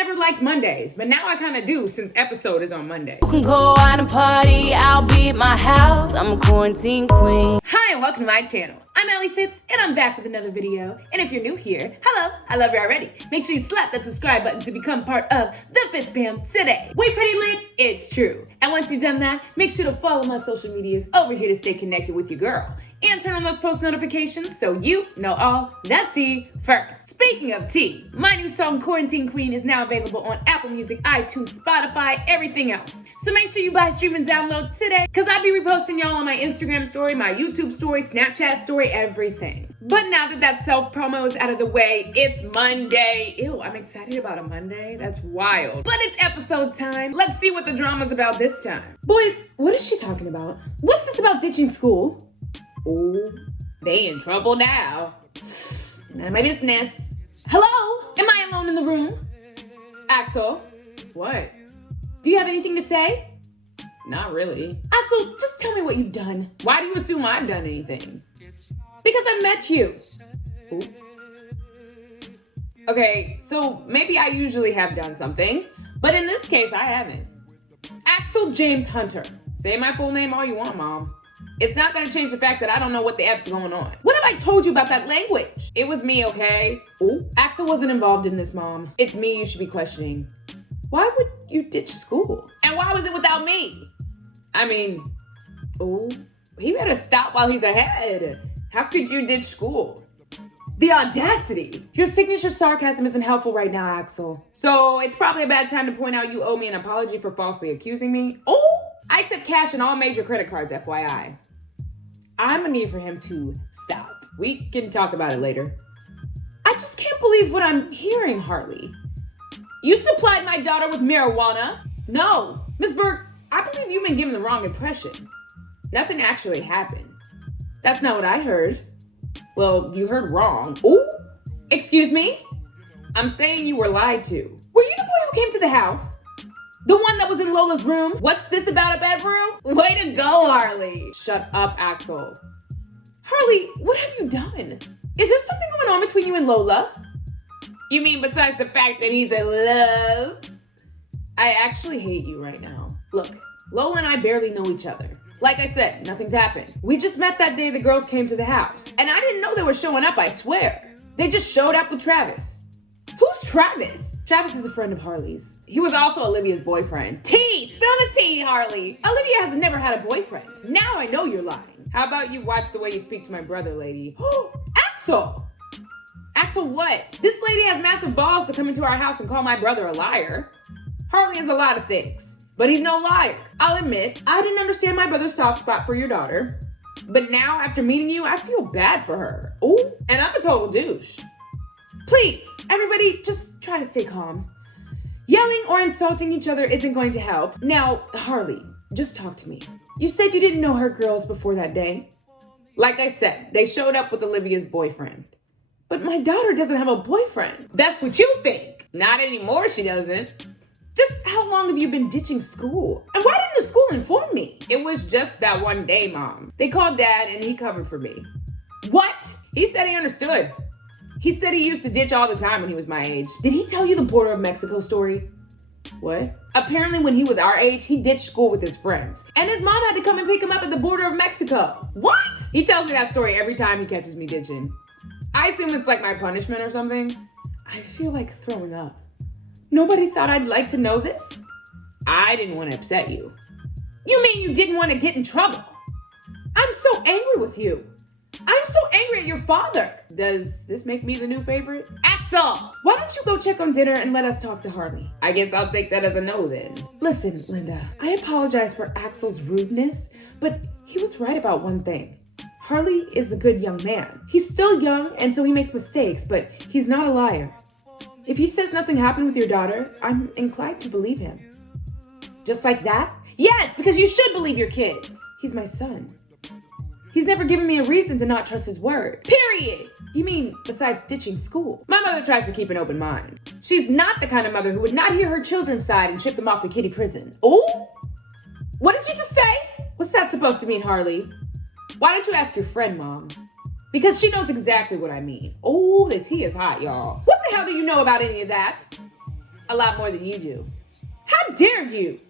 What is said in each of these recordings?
never liked Mondays, but now I kind of do since episode is on Monday. Go out and party, I'll be at my house. I'm a quarantine queen. Hi and welcome to my channel. I'm Alli Fitz and I'm back with another video. And if you're new here, hello, I love you already. Make sure you slap that subscribe button to become part of the FITZFAM today. We pretty lit, it's true. And once you've done that, make sure to follow my social medias over here to stay connected with your girl. And turn on those post notifications so you know all that tea first. Speaking of tea, my new song Quarantine Queen is now available on Apple Music, iTunes, Spotify, everything else. So make sure you buy, stream, and download today, because I'll be reposting y'all on my Instagram story, my YouTube story, Snapchat story, everything. But now that self-promo is out of the way, it's Monday. Ew, I'm excited about a Monday. That's wild. But it's episode time. Let's see what the drama's about this time. Boys, what is she talking about? What's this about ditching school? Oh, they in trouble now. None of my business. Hello? Am I alone in the room? Axel? What? Do you have anything to say? Not really. Axel, just tell me what you've done. Why do you assume I've done anything? Because I've met you. Ooh. Okay, so maybe I usually have done something, but in this case, I haven't. Axel James Hunter. Say my full name all you want, Mom. It's not gonna change the fact that I don't know what the F's going on. What have I told you about that language? It was me, okay? Ooh. Axel wasn't involved in this, Mom. It's me you should be questioning. Why would you ditch school? And why was it without me? I mean, ooh, he better stop while he's ahead. How could you ditch school? The audacity. Your signature sarcasm isn't helpful right now, Axel. So it's probably a bad time to point out you owe me an apology for falsely accusing me. Oh, I accept cash and all major credit cards, FYI. I'm gonna need for him to stop. We can talk about it later. I just can't believe what I'm hearing, Harley. You supplied my daughter with marijuana? No. Miss Burke, I believe you've been given the wrong impression. Nothing actually happened. That's not what I heard. Well, you heard wrong. Ooh, excuse me? I'm saying you were lied to. Were you the boy who came to the house? The one that was in Lola's room? What's this about a bedroom? Way to go, Harley. Shut up, Axel. Harley, what have you done? Is there something going on between you and Lola? You mean besides the fact that he's in love? I actually hate you right now. Look, Lola and I barely know each other. Like I said, nothing's happened. We just met that day the girls came to the house. And I didn't know they were showing up, I swear. They just showed up with Travis. Who's Travis? Travis is a friend of Harley's. He was also Olivia's boyfriend. Tea! Spill the tea, Harley! Olivia has never had a boyfriend. Now I know you're lying. How about you watch the way you speak to my brother, lady? Axel! Axel, what? This lady has massive balls to come into our house and call my brother a liar. Harley is a lot of things, but he's no liar. I'll admit, I didn't understand my brother's soft spot for your daughter, but now after meeting you, I feel bad for her. Ooh, and I'm a total douche. Please, everybody, just try to stay calm. Yelling or insulting each other isn't going to help. Now, Harley, just talk to me. You said you didn't know her girls before that day. Like I said, they showed up with Olivia's boyfriend. But my daughter doesn't have a boyfriend. That's what you think. Not anymore, she doesn't. Just how long have you been ditching school? And why didn't the school inform me? It was just that one day, Mom. They called Dad and he covered for me. What? He said he understood. He said he used to ditch all the time when he was my age. Did he tell you the border of Mexico story? What? Apparently when he was our age, he ditched school with his friends. And his mom had to come and pick him up at the border of Mexico. What? He tells me that story every time he catches me ditching. I assume it's like my punishment or something. I feel like throwing up. Nobody thought I'd like to know this? I didn't want to upset you. You mean you didn't want to get in trouble? I'm so angry with you. I'm so angry at your father. Does this make me the new favorite? Axel! Why don't you go check on dinner and let us talk to Harley? I guess I'll take that as a no then. Listen, Linda, I apologize for Axel's rudeness, but he was right about one thing. Harley is a good young man. He's still young, and so he makes mistakes, but he's not a liar. If he says nothing happened with your daughter, I'm inclined to believe him. Just like that? Yes, because you should believe your kids. He's my son. He's never given me a reason to not trust his word. Period. You mean besides ditching school? My mother tries to keep an open mind. She's not the kind of mother who would not hear her children's side and ship them off to kiddie prison. Oh? What did you just say? What's that supposed to mean, Harley? Why don't you ask your friend, Mom? Because she knows exactly what I mean. Oh, the tea is hot, y'all. What the hell do you know about any of that? A lot more than you do. How dare you?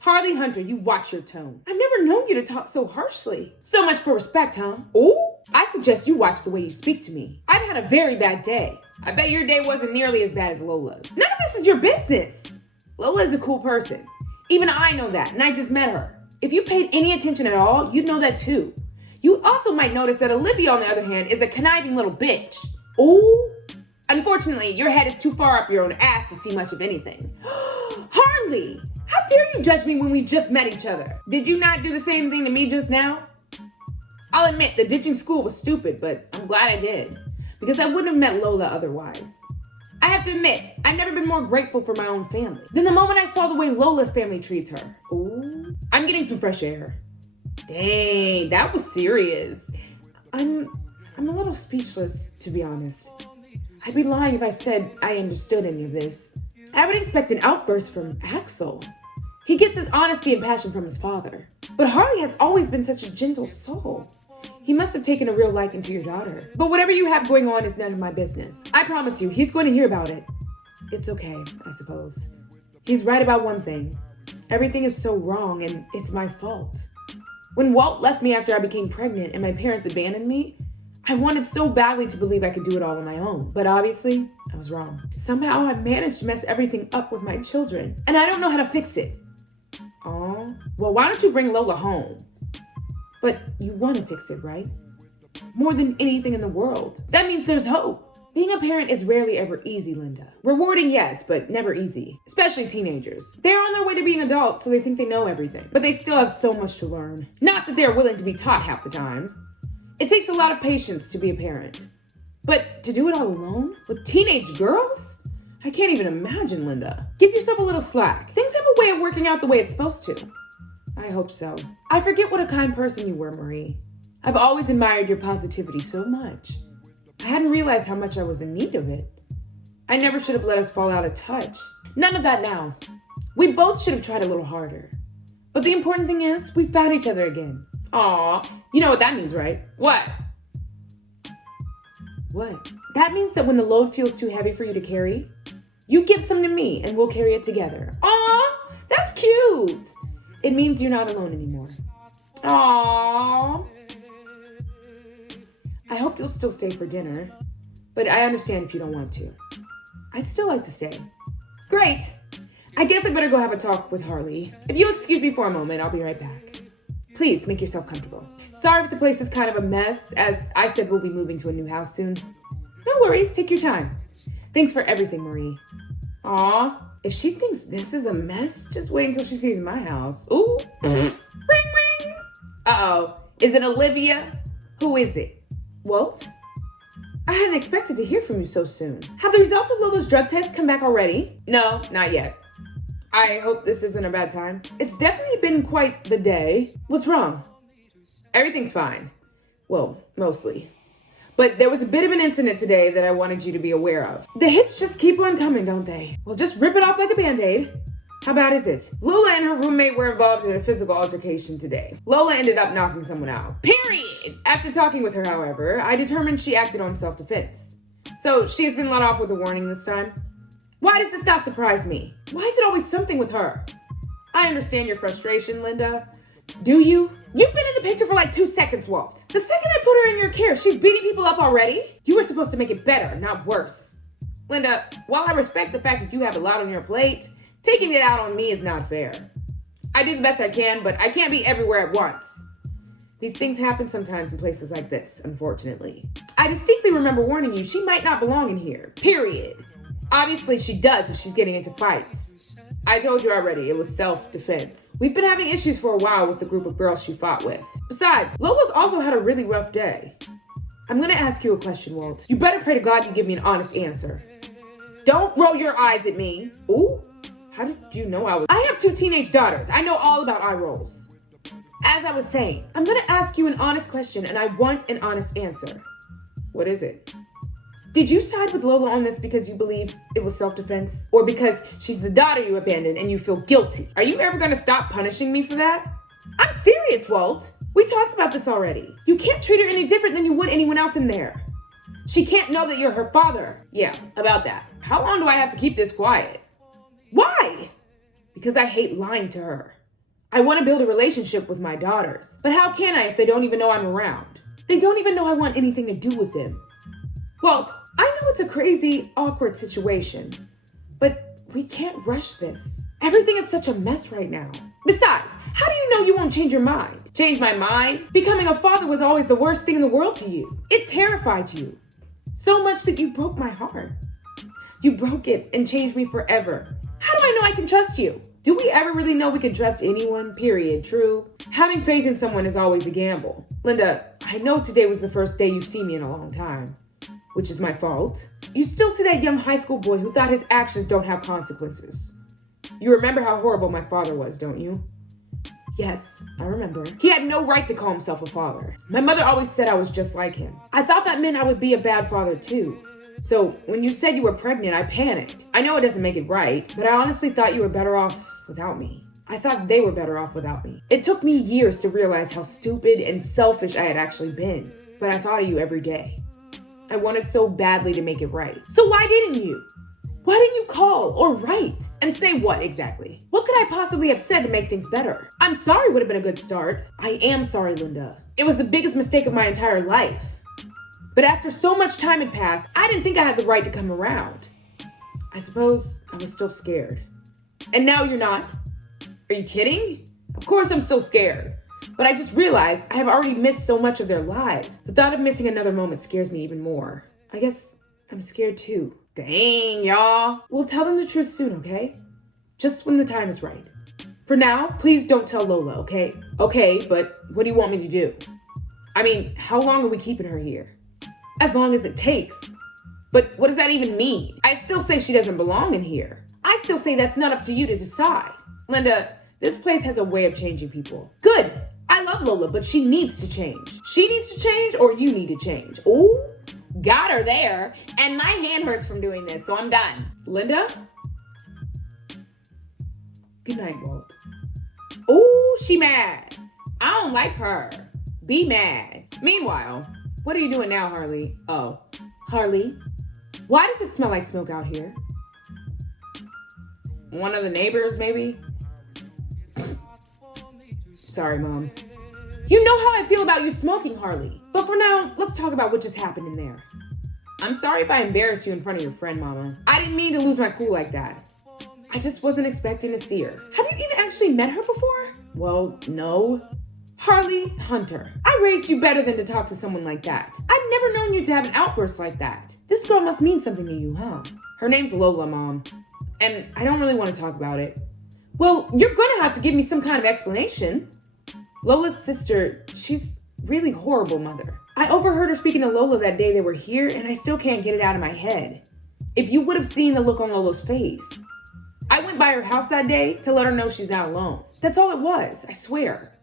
Harley Hunter, you watch your tone. I've never known you to talk so harshly. So much for respect, huh? Ooh, I suggest you watch the way you speak to me. I've had a very bad day. I bet your day wasn't nearly as bad as Lola's. None of this is your business. Lola is a cool person. Even I know that, and I just met her. If you paid any attention at all, you'd know that too. You also might notice that Olivia, on the other hand, is a conniving little bitch. Ooh. Unfortunately, your head is too far up your own ass to see much of anything. Harley, how dare you judge me when we just met each other? Did you not do the same thing to me just now? I'll admit the ditching school was stupid, but I'm glad I did, because I wouldn't have met Lola otherwise. I have to admit, I've never been more grateful for my own family than the moment I saw the way Lola's family treats her. Ooh, I'm getting some fresh air. Dang, that was serious. I'm a little speechless, to be honest. I'd be lying if I said I understood any of this. I would expect an outburst from Axel. He gets his honesty and passion from his father. But Harley has always been such a gentle soul. He must have taken a real liking to your daughter. But whatever you have going on is none of my business. I promise you, he's going to hear about it. It's okay, I suppose. He's right about one thing. Everything is so wrong, and it's my fault. When Walt left me after I became pregnant and my parents abandoned me, I wanted so badly to believe I could do it all on my own. But obviously, I was wrong. Somehow I managed to mess everything up with my children, and I don't know how to fix it. Aw, well, why don't you bring Lola home? But you want to fix it, right? More than anything in the world. That means there's hope. Being a parent is rarely ever easy, Linda. Rewarding, yes, but never easy. Especially teenagers. They're on their way to being adults, so they think they know everything. But they still have so much to learn. Not that they're willing to be taught half the time. It takes a lot of patience to be a parent. But to do it all alone? With teenage girls? I can't even imagine, Linda. Give yourself a little slack. Things have a way of working out the way it's supposed to. I hope so. I forget what a kind person you were, Marie. I've always admired your positivity so much. I hadn't realized how much I was in need of it. I never should have let us fall out of touch. None of that now. We both should have tried a little harder. But the important thing is, we found each other again. Aw, you know what that means, right? What? What? That means that when the load feels too heavy for you to carry, you give some to me and we'll carry it together. Aw, that's cute. It means you're not alone anymore. Aw. I hope you'll still stay for dinner, but I understand if you don't want to. I'd still like to stay. Great. I guess I better go have a talk with Harley. If you'll excuse me for a moment, I'll be right back. Please make yourself comfortable. Sorry if the place is kind of a mess. As I said, we'll be moving to a new house soon. No worries, take your time. Thanks for everything, Marie. Aw, if she thinks this is a mess, just wait until she sees my house. Ooh. Ring, ring. Uh-oh, is it Olivia? Who is it? Walt? I hadn't expected to hear from you so soon. Have the results of Lola's drug test come back already? No, not yet. I hope this isn't a bad time. It's definitely been quite the day. What's wrong? Everything's fine. Well, mostly. But there was a bit of an incident today that I wanted you to be aware of. The hits just keep on coming, don't they? Well, just rip it off like a Band-Aid. How bad is it? Lola and her roommate were involved in a physical altercation today. Lola ended up knocking someone out. Period! After talking with her, however, I determined she acted on self-defense. So she has been let off with a warning this time. Why does this not surprise me? Why is it always something with her? I understand your frustration, Linda. Do you? You've been in the picture for like 2 seconds, Walt. The second I put her in your care, she's beating people up already? You were supposed to make it better, not worse. Linda, while I respect the fact that you have a lot on your plate, taking it out on me is not fair. I do the best I can, but I can't be everywhere at once. These things happen sometimes in places like this, unfortunately. I distinctly remember warning you she might not belong in here, period. Obviously she does if she's getting into fights. I told you already, it was self-defense. We've been having issues for a while with the group of girls she fought with. Besides, Lola's also had a really rough day. I'm gonna ask you a question, Walt. You better pray to God you give me an honest answer. Don't roll your eyes at me. Ooh, how did you know I have 2 teenage daughters. I know all about eye rolls. As I was saying, I'm gonna ask you an honest question and I want an honest answer. What is it? Did you side with Lola on this because you believe it was self-defense? Or because she's the daughter you abandoned and you feel guilty? Are you ever gonna stop punishing me for that? I'm serious, Walt. We talked about this already. You can't treat her any different than you would anyone else in there. She can't know that you're her father. Yeah, about that. How long do I have to keep this quiet? Why? Because I hate lying to her. I want to build a relationship with my daughters. But how can I if they don't even know I'm around? They don't even know I want anything to do with them. Well, I know it's a crazy, awkward situation, but we can't rush this. Everything is such a mess right now. Besides, how do you know you won't change your mind? Change my mind? Becoming a father was always the worst thing in the world to you. It terrified you. So much that you broke my heart. You broke it and changed me forever. How do I know I can trust you? Do we ever really know we can trust anyone, period, true? Having faith in someone is always a gamble. Linda, I know today was the first day you've seen me in a long time, which is my fault. You still see that young high school boy who thought his actions don't have consequences. You remember how horrible my father was, don't you? Yes, I remember. He had no right to call himself a father. My mother always said I was just like him. I thought that meant I would be a bad father too. So when you said you were pregnant, I panicked. I know it doesn't make it right, but I honestly thought you were better off without me. I thought they were better off without me. It took me years to realize how stupid and selfish I had actually been, but I thought of you every day. I wanted so badly to make it right. So why didn't you? Why didn't you call or write? And say what exactly? What could I possibly have said to make things better? I'm sorry would have been a good start. I am sorry, Linda. It was the biggest mistake of my entire life. But after so much time had passed, I didn't think I had the right to come around. I suppose I was still scared. And now you're not? Are you kidding? Of course I'm still scared. But I just realized I have already missed so much of their lives. The thought of missing another moment scares me even more. I guess I'm scared too. Dang, y'all. We'll tell them the truth soon, okay? Just when the time is right. For now, please don't tell Lola, okay? Okay, but what do you want me to do? I mean, how long are we keeping her here? As long as it takes. But what does that even mean? I still say she doesn't belong in here. I still say that's not up to you to decide. Linda, this place has a way of changing people. Good. I love Lola, but she needs to change. She needs to change or you need to change. Ooh, got her there. And my hand hurts from doing this, so I'm done. Linda? Good night, Walt. Ooh, she mad. I don't like her. Be mad. Meanwhile, what are you doing now, Harley? Oh, Harley, why does it smell like smoke out here? One of the neighbors, maybe? Sorry, Mom. You know how I feel about you smoking, Harley. But for now, let's talk about what just happened in there. I'm sorry if I embarrassed you in front of your friend, Mama. I didn't mean to lose my cool like that. I just wasn't expecting to see her. Have you even actually met her before? Well, no. Harley Hunter, I raised you better than to talk to someone like that. I've never known you to have an outburst like that. This girl must mean something to you, huh? Her name's Lola, Mom. And I don't really want to talk about it. Well, you're gonna have to give me some kind of explanation. Lola's sister, she's really horrible, Mother. I overheard her speaking to Lola that day they were here, and I still can't get it out of my head. If you would have seen the look on Lola's face. I went by her house that day to let her know she's not alone. That's all it was, I swear.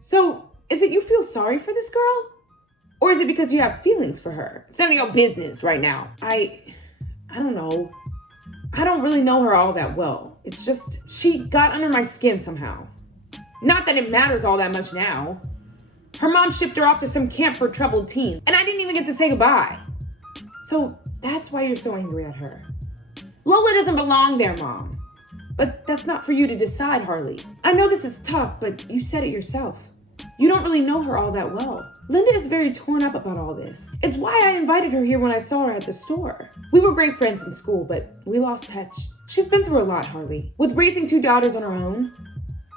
So, is it you feel sorry for this girl? Or is it because you have feelings for her? It's none of your business right now. I don't know. I don't really know her all that well. It's just, she got under my skin somehow. Not that it matters all that much now. Her mom shipped her off to some camp for troubled teens, and I didn't even get to say goodbye. So that's why you're so angry at her. Lola doesn't belong there, Mom. But that's not for you to decide, Harley. I know this is tough, but you said it yourself. You don't really know her all that well. Linda is very torn up about all this. It's why I invited her here when I saw her at the store. We were great friends in school, but we lost touch. She's been through a lot, Harley. With raising 2 daughters on her own,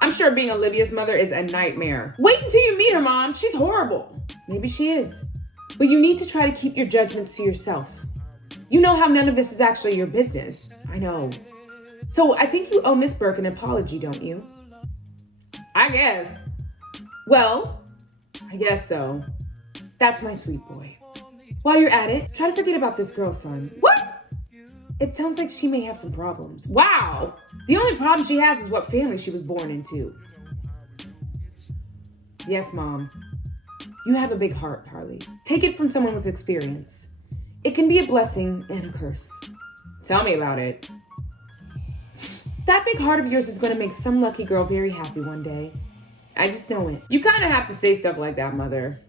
I'm sure being Olivia's mother is a nightmare. Wait until you meet her, Mom. She's horrible. Maybe she is. But you need to try to keep your judgments to yourself. You know how none of this is actually your business. I know. So I think you owe Miss Burke an apology, don't you? I guess. Well, I guess so. That's my sweet boy. While you're at it, try to forget about this girl's son. What? It sounds like she may have some problems. Wow! The only problem she has is what family she was born into. Yes, Mom. You have a big heart, Harley. Take it from someone with experience. It can be a blessing and a curse. Tell me about it. That big heart of yours is going to make some lucky girl very happy one day. I just know it. You kind of have to say stuff like that, Mother.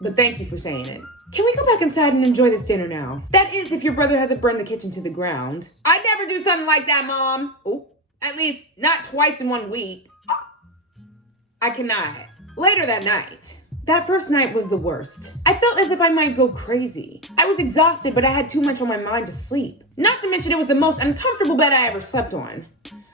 But thank you for saying it. Can we go back inside and enjoy this dinner now? That is, if your brother hasn't burned the kitchen to the ground. I'd never do something like that, Mom. Oh, at least not twice in 1 week. I cannot. Later that night. That first night was the worst. I felt as if I might go crazy. I was exhausted, but I had too much on my mind to sleep. Not to mention it was the most uncomfortable bed I ever slept on.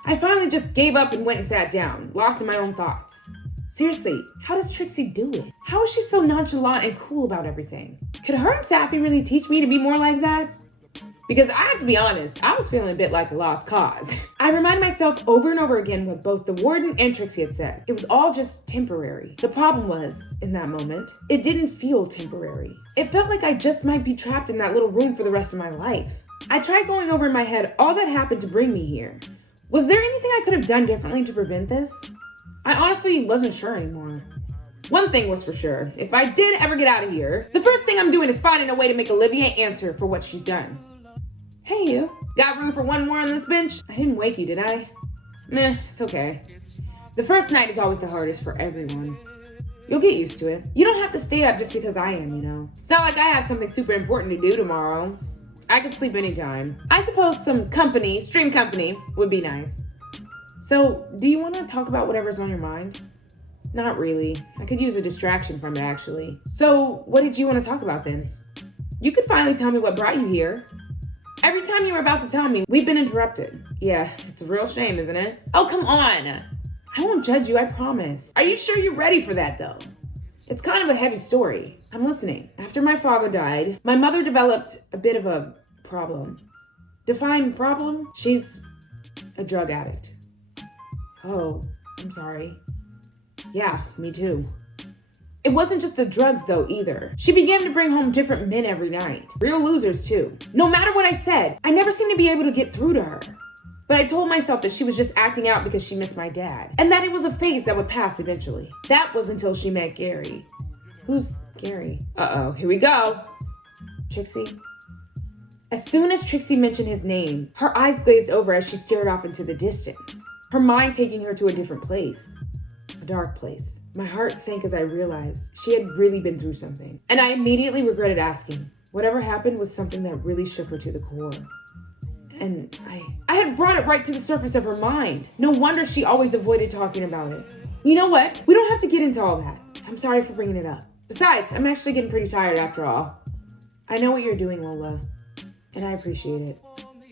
I finally just gave up and went and sat down, lost in my own thoughts. Seriously, how does Trixie do it? How is she so nonchalant and cool about everything? Could her and Sappy really teach me to be more like that? Because I have to be honest, I was feeling a bit like a lost cause. I reminded myself over and over again what both the Warden and Trixie had said. It was all just temporary. The problem was, in that moment, it didn't feel temporary. It felt like I just might be trapped in that little room for the rest of my life. I tried going over in my head all that happened to bring me here. Was there anything I could have done differently to prevent this? I honestly wasn't sure anymore. One thing was for sure, if I did ever get out of here, the first thing I'm doing is finding a way to make Olivia answer for what she's done. Hey you, got room for one more on this bench? I didn't wake you, did I? Meh, it's okay. The first night is always the hardest for everyone. You'll get used to it. You don't have to stay up just because I am, you know. It's not like I have something super important to do tomorrow. I can sleep anytime. I suppose some company, stream company, would be nice. So, do you want to talk about whatever's on your mind? Not really. I could use a distraction from it, actually. So, what did you want to talk about then? You could finally tell me what brought you here. Every time you were about to tell me, we've been interrupted. Yeah, it's a real shame, isn't it? Oh, come on. I won't judge you, I promise. Are you sure you're ready for that, though? It's kind of a heavy story. I'm listening. After my father died, my mother developed a bit of a problem. Define problem? She's a drug addict. Oh, I'm sorry. Yeah, me too. It wasn't just the drugs though either. She began to bring home different men every night. Real losers too. No matter what I said, I never seemed to be able to get through to her. But I told myself that she was just acting out because she missed my dad. And that it was a phase that would pass eventually. That was until she met Gary. Who's Gary? Uh-oh, here we go. Trixie? As soon as Trixie mentioned his name, her eyes glazed over as she stared off into the distance. Her mind taking her to a different place. A dark place. My heart sank as I realized she had really been through something. And I immediately regretted asking. Whatever happened was something that really shook her to the core. And I had brought it right to the surface of her mind. No wonder she always avoided talking about it. You know what? We don't have to get into all that. I'm sorry for bringing it up. Besides, I'm actually getting pretty tired after all. I know what you're doing, Lola, and I appreciate it.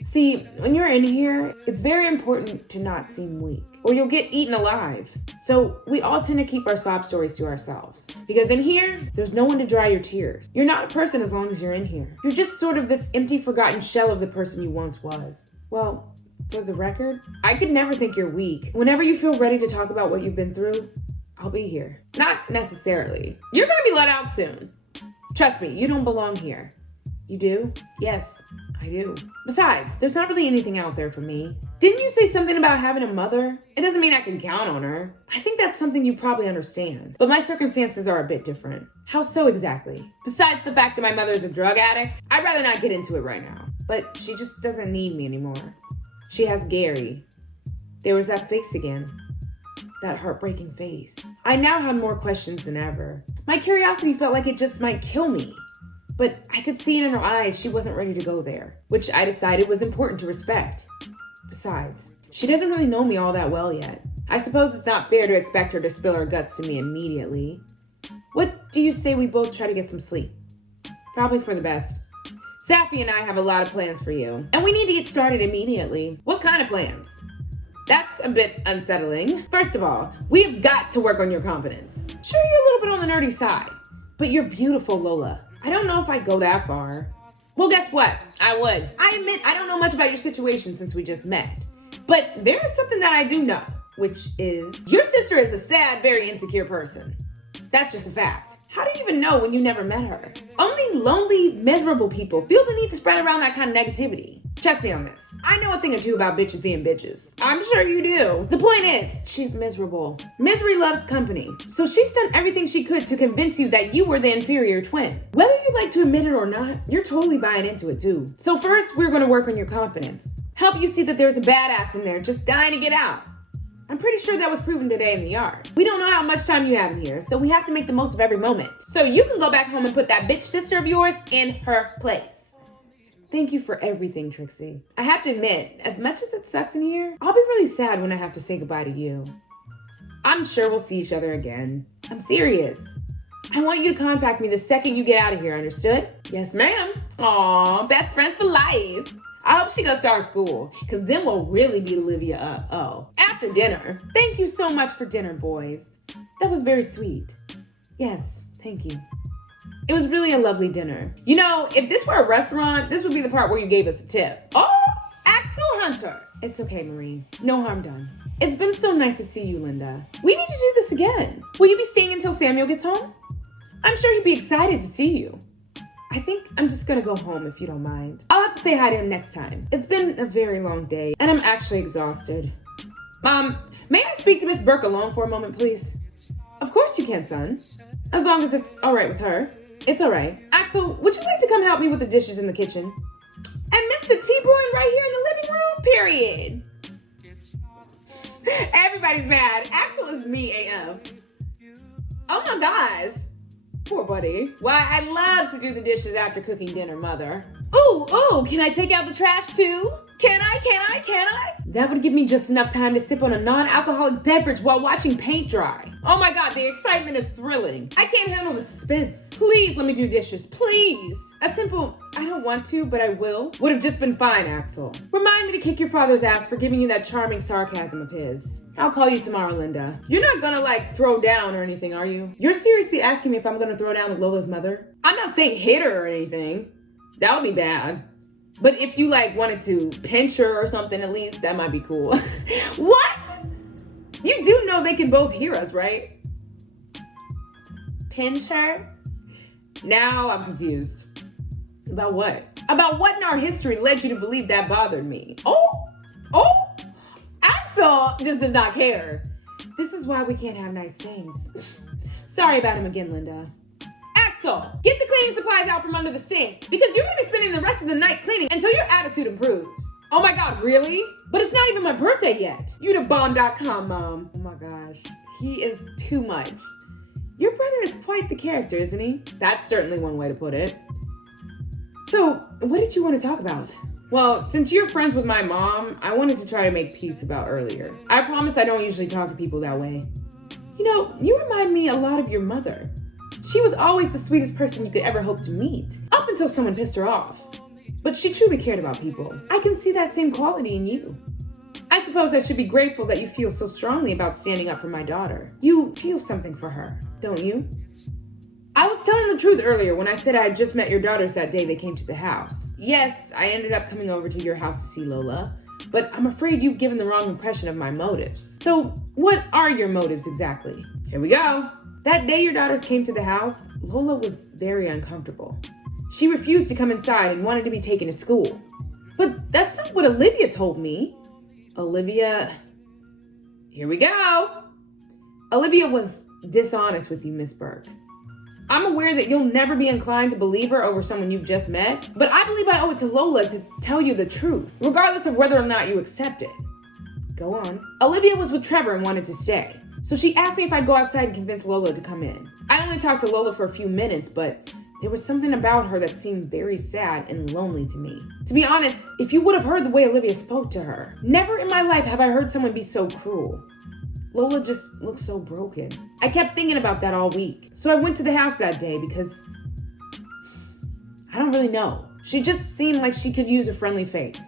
See, when you're in here, it's very important to not seem weak, or you'll get eaten alive. So we all tend to keep our sob stories to ourselves. Because in here, there's no one to dry your tears. You're not a person as long as you're in here. You're just sort of this empty, forgotten shell of the person you once was. Well, for the record, I could never think you're weak. Whenever you feel ready to talk about what you've been through, I'll be here. Not necessarily. You're gonna be let out soon. Trust me, you don't belong here. You do? Yes, I do. Besides, there's not really anything out there for me. Didn't you say something about having a mother? It doesn't mean I can count on her. I think that's something you probably understand. But my circumstances are a bit different. How so exactly? Besides the fact that my mother's a drug addict, I'd rather not get into it right now. But she just doesn't need me anymore. She has Gary. There was that face again. That heartbreaking face. I now had more questions than ever. My curiosity felt like it just might kill me. But I could see it in her eyes she wasn't ready to go there, which I decided was important to respect. Besides, she doesn't really know me all that well yet. I suppose it's not fair to expect her to spill her guts to me immediately. What do you say we both try to get some sleep? Probably for the best. Sappy and I have a lot of plans for you, and we need to get started immediately. What kind of plans? That's a bit unsettling. First of all, we've got to work on your confidence. Sure, you're a little bit on the nerdy side, but you're beautiful, Lola. I don't know if I'd go that far. Well, guess what? I would. I admit I don't know much about your situation since we just met. But there is something that I do know, which is your sister is a sad, very insecure person. That's just a fact. How do you even know when you never met her? Only lonely, miserable people feel the need to spread around that kind of negativity. Trust me on this. I know a thing or two about bitches being bitches. I'm sure you do. The point is, she's miserable. Misery loves company. So she's done everything she could to convince you that you were the inferior twin. Whether you like to admit it or not, you're totally buying into it too. So first, we're gonna work on your confidence. Help you see that there's a badass in there just dying to get out. I'm pretty sure that was proven today in the yard. We don't know how much time you have in here, so we have to make the most of every moment. So you can go back home and put that bitch sister of yours in her place. Thank you for everything, Trixie. I have to admit, as much as it sucks in here, I'll be really sad when I have to say goodbye to you. I'm sure we'll see each other again. I'm serious. I want you to contact me the second you get out of here, understood? Yes, ma'am. Aw, best friends for life. I hope she goes to our school, because then we'll really beat Olivia up. Oh, after dinner. Thank you so much for dinner, boys. That was very sweet. Yes, thank you. It was really a lovely dinner. You know, if this were a restaurant, this would be the part where you gave us a tip. Oh, Axel Hunter. It's okay, Marie. No harm done. It's been so nice to see you, Linda. We need to do this again. Will you be staying until Samuel gets home? I'm sure he'd be excited to see you. I think I'm just gonna go home if you don't mind. I'll have to say hi to him next time. It's been a very long day and I'm actually exhausted. Mom, may I speak to Miss Burke alone for a moment, please? Of course you can, son. As long as it's all right with her. It's all right. Axel, would you like to come help me with the dishes in the kitchen? And Mr. Tea brewing right here in the living room, period. Everybody's mad. Axel is me AF. Oh my gosh. Poor buddy. Why, I love to do the dishes after cooking dinner, mother. Ooh, can I take out the trash too? Can I? That would give me just enough time to sip on a non-alcoholic beverage while watching paint dry. Oh my God, the excitement is thrilling. I can't handle the suspense. Please let me do dishes, please. A simple, I don't want to, but I will, would have just been fine, Axel. Remind me to kick your father's ass for giving you that charming sarcasm of his. I'll call you tomorrow, Linda. You're not gonna throw down or anything, are you? You're seriously asking me if I'm gonna throw down with Lola's mother? I'm not saying hit her or anything. That would be bad. But if you wanted to pinch her or something, at least that might be cool. What? You do know they can both hear us, right? Pinch her? Now I'm confused. About what? About what in our history led you to believe that bothered me? Oh, Axel just does not care. This is why we can't have nice things. Sorry about him again, Linda. Axel, get the cleaning supplies out from under the sink because you're gonna be spending the rest of the night cleaning until your attitude improves. Oh my God, really? But it's not even my birthday yet. You to bomb.com, Mom. Oh my gosh, he is too much. Your brother is quite the character, isn't he? That's certainly one way to put it. So, what did you want to talk about? Well, since you're friends with my mom, I wanted to try to make peace about earlier. I promise I don't usually talk to people that way. You know, you remind me a lot of your mother. She was always the sweetest person you could ever hope to meet, up until someone pissed her off. But she truly cared about people. I can see that same quality in you. I suppose I should be grateful that you feel so strongly about standing up for my daughter. You feel something for her, don't you? I was telling the truth earlier when I said I had just met your daughters that day they came to the house. Yes, I ended up coming over to your house to see Lola, but I'm afraid you've given the wrong impression of my motives. So, what are your motives exactly? Here we go. That day your daughters came to the house, Lola was very uncomfortable. She refused to come inside and wanted to be taken to school. But that's not what Olivia told me. Olivia, here we go. Olivia was dishonest with you, Miss Burke. I'm aware that you'll never be inclined to believe her over someone you've just met, but I believe I owe it to Lola to tell you the truth, regardless of whether or not you accept it. Go on. Olivia was with Trevor and wanted to stay. So she asked me if I'd go outside and convince Lola to come in. I only talked to Lola for a few minutes, but there was something about her that seemed very sad and lonely to me. To be honest, if you would have heard the way Olivia spoke to her, never in my life have I heard someone be so cruel. Lola just looked so broken. I kept thinking about that all week. So I went to the house that day because I don't really know. She just seemed like she could use a friendly face.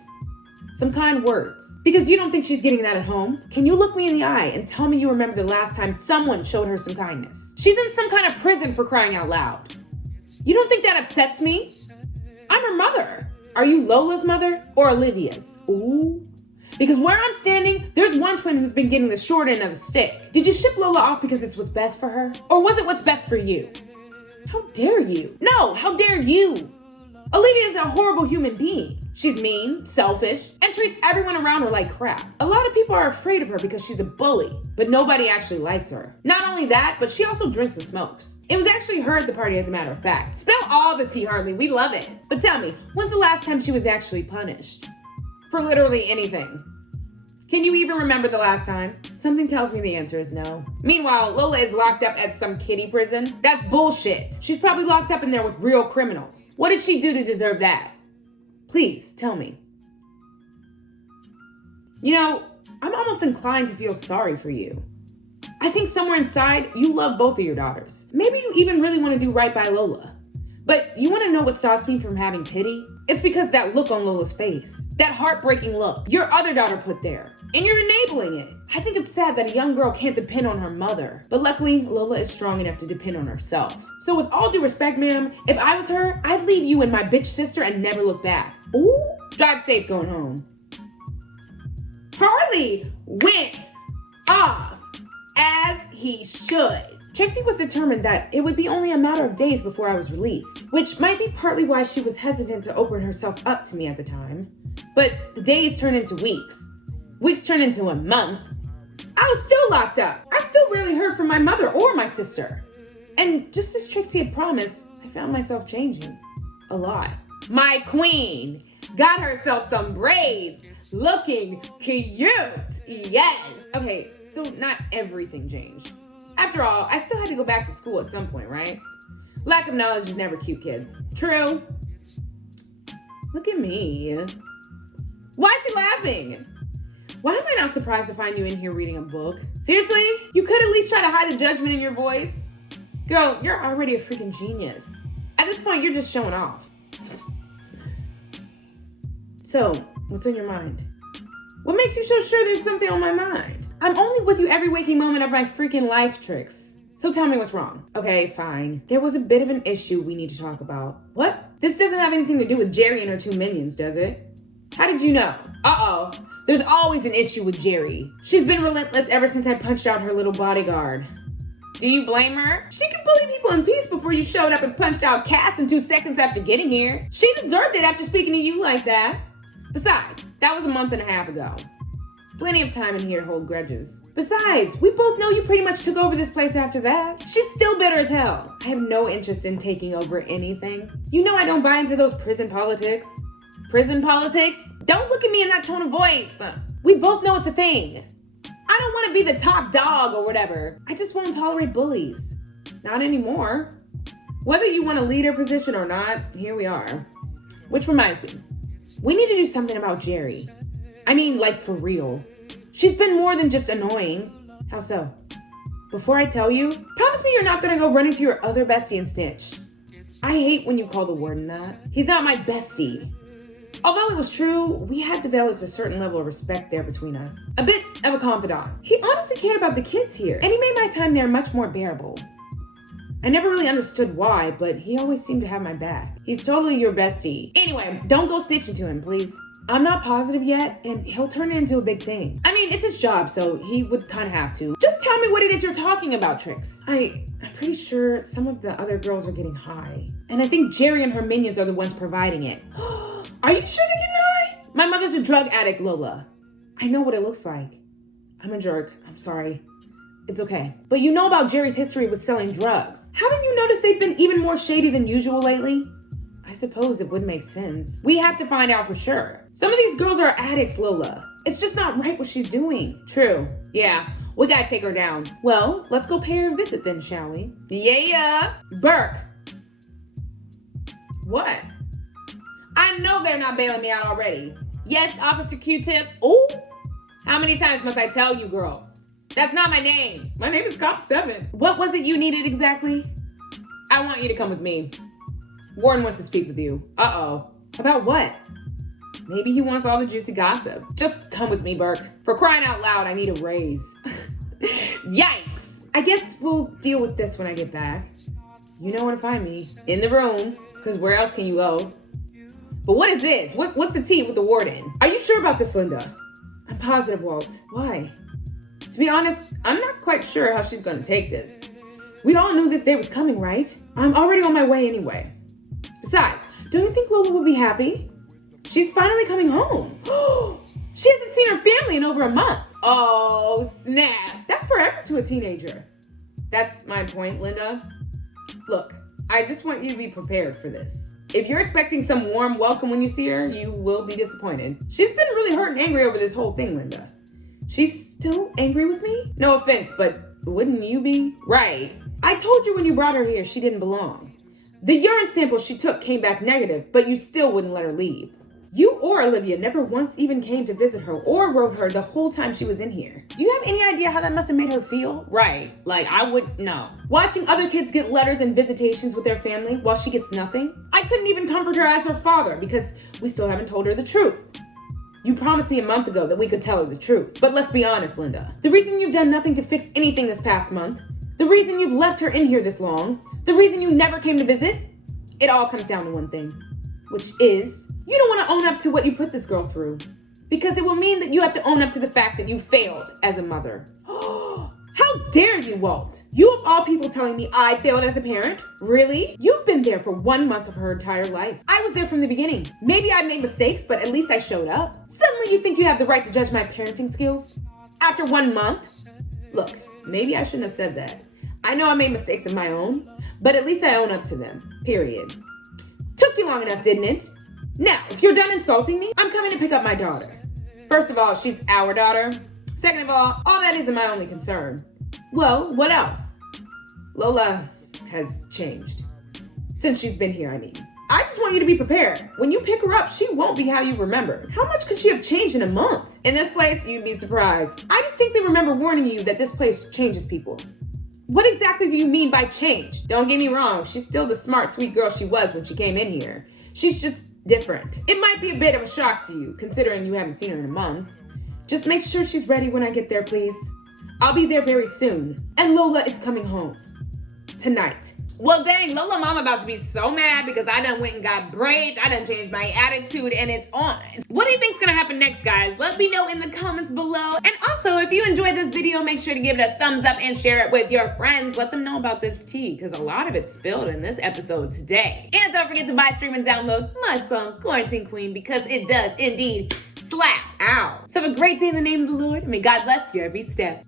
Some kind words. Because you don't think she's getting that at home? Can you look me in the eye and tell me you remember the last time someone showed her some kindness? She's in some kind of prison for crying out loud. You don't think that upsets me? I'm her mother. Are you Lola's mother or Olivia's? Ooh. Because where I'm standing, there's one twin who's been getting the short end of the stick. Did you ship Lola off because it's what's best for her? Or was it what's best for you? How dare you? No, how dare you? Olivia is a horrible human being. She's mean, selfish, and treats everyone around her like crap. A lot of people are afraid of her because she's a bully, but nobody actually likes her. Not only that, but she also drinks and smokes. It was actually her at the party, as a matter of fact. Spill all the tea, Harley. We love it. But tell me, when's the last time she was actually punished? For literally anything. Can you even remember the last time? Something tells me the answer is no. Meanwhile, Lola is locked up at some kiddie prison. That's bullshit. She's probably locked up in there with real criminals. What did she do to deserve that? Please, tell me. You know, I'm almost inclined to feel sorry for you. I think somewhere inside, you love both of your daughters. Maybe you even really want to do right by Lola. But you want to know what stops me from having pity? It's because that look on Lola's face, that heartbreaking look your other daughter put there, and you're enabling it. I think it's sad that a young girl can't depend on her mother, but luckily Lola is strong enough to depend on herself. So with all due respect, ma'am, if I was her, I'd leave you and my bitch sister and never look back. Ooh, drive safe going home. Harley went off as he should. Trixie was determined that it would be only a matter of days before I was released, which might be partly why she was hesitant to open herself up to me at the time. But the days turned into weeks. Weeks turned into a month. I was still locked up. I still rarely heard from my mother or my sister. And just as Trixie had promised, I found myself changing. A lot. My queen got herself some braids, looking cute. Yes. Okay, so not everything changed. After all, I still had to go back to school at some point, right? Lack of knowledge is never cute, kids. True. Look at me. Why is she laughing? Why am I not surprised to find you in here reading a book? Seriously? You could at least try to hide the judgment in your voice. Girl, you're already a freaking genius. At this point, you're just showing off. So, what's on your mind? What makes you so sure there's something on my mind? I'm only with you every waking moment of my freaking life, Trix. So tell me what's wrong. Okay, fine. There was a bit of an issue we need to talk about. What? This doesn't have anything to do with Jerry and her two minions, does it? How did you know? Uh-oh. There's always an issue with Jerry. She's been relentless ever since I punched out her little bodyguard. Do you blame her? She could bully people in peace before you showed up and punched out Cass in 2 seconds after getting here. She deserved it after speaking to you like that. Besides, that was a month and a half ago. Plenty of time in here to hold grudges. Besides, we both know you pretty much took over this place after that. She's still bitter as hell. I have no interest in taking over anything. You know I don't buy into those prison politics. Prison politics? Don't look at me in that tone of voice. We both know it's a thing. I don't want to be the top dog or whatever. I just won't tolerate bullies. Not anymore. Whether you want a leader position or not, here we are. Which reminds me, we need to do something about Jerry. I mean, like, for real. She's been more than just annoying. How so? Before I tell you, promise me you're not gonna go run into your other bestie and snitch. I hate when you call the warden that. He's not my bestie. Although it was true, we had developed a certain level of respect there between us. A bit of a confidant. He honestly cared about the kids here, and he made my time there much more bearable. I never really understood why, but he always seemed to have my back. He's totally your bestie. Anyway, don't go snitching to him, please. I'm not positive yet, and he'll turn it into a big thing. I mean, it's his job, so he would kind of have to. Just tell me what it is you're talking about, Trix. I'm pretty sure some of the other girls are getting high. And I think Jerry and her minions are the ones providing it. Are you sure they're getting high? My mother's a drug addict, Lola. I know what it looks like. I'm a jerk. I'm sorry. It's okay. But you know about Jerry's history with selling drugs. Haven't you noticed they've been even more shady than usual lately? I suppose it would make sense. We have to find out for sure. Some of these girls are addicts, Lola. It's just not right what she's doing. True. Yeah, we gotta take her down. Well, let's go pay her a visit then, shall we? Yeah. Burke. What? I know they're not bailing me out already. Yes, Officer Q-Tip. Ooh. How many times must I tell you, girls? That's not my name. My name is Cop 7. What was it you needed exactly? I want you to come with me. Warden wants to speak with you. Uh-oh. About what? Maybe he wants all the juicy gossip. Just come with me, Burke. For crying out loud, I need a raise. Yikes. I guess we'll deal with this when I get back. You know where to find me. In the room, because where else can you go? But what is this? What's the tea with the warden? Are you sure about this, Linda? I'm positive, Walt. Why? To be honest, I'm not quite sure how she's going to take this. We all knew this day was coming, right? I'm already on my way anyway. Besides, don't you think Lola would be happy? She's finally coming home. She hasn't seen her family in over a month. Oh, snap. That's forever to a teenager. That's my point, Linda. Look, I just want you to be prepared for this. If you're expecting some warm welcome when you see her, you will be disappointed. She's been really hurt and angry over this whole thing, Linda. She's still angry with me? No offense, but wouldn't you be? Right. I told you when you brought her here she didn't belong. The urine sample she took came back negative, but you still wouldn't let her leave. You or Olivia never once even came to visit her or wrote her the whole time she was in here. Do you have any idea how that must have made her feel? Right, like I would, no. Watching other kids get letters and visitations with their family while she gets nothing? I couldn't even comfort her as her father because we still haven't told her the truth. You promised me a month ago that we could tell her the truth. But let's be honest, Linda. The reason you've done nothing to fix anything this past month, the reason you've left her in here this long, the reason you never came to visit, it all comes down to one thing, which is you don't want to own up to what you put this girl through because it will mean that you have to own up to the fact that you failed as a mother. How dare you, Walt? You of all people telling me I failed as a parent? Really? You've been there for 1 month of her entire life. I was there from the beginning. Maybe I made mistakes, but at least I showed up. Suddenly you think you have the right to judge my parenting skills? After 1 month? Look, maybe I shouldn't have said that. I know I made mistakes of my own, but at least I own up to them, period. Took you long enough, didn't it? Now, if you're done insulting me, I'm coming to pick up my daughter. First of all, she's our daughter. Second of all that isn't my only concern. Well, what else? Lola has changed. Since she's been here, I mean. I just want you to be prepared. When you pick her up, she won't be how you remember. How much could she have changed in a month? In this place, you'd be surprised. I distinctly remember warning you that this place changes people. What exactly do you mean by change? Don't get me wrong, she's still the smart, sweet girl she was when she came in here. She's just different. It might be a bit of a shock to you, considering you haven't seen her in a month. Just make sure she's ready when I get there, please. I'll be there very soon. And Lola is coming home. Tonight. Well, dang, Lola mama about to be so mad because I done went and got braids. I done changed my attitude and it's on. What do you think's gonna happen next, guys? Let me know in the comments below. And also, if you enjoyed this video, make sure to give it a thumbs up and share it with your friends. Let them know about this tea because a lot of it spilled in this episode today. And don't forget to buy, stream, and download my song, Quarantine Queen, because it does indeed slap. Ow. So have a great day in the name of the Lord. And may God bless you every step.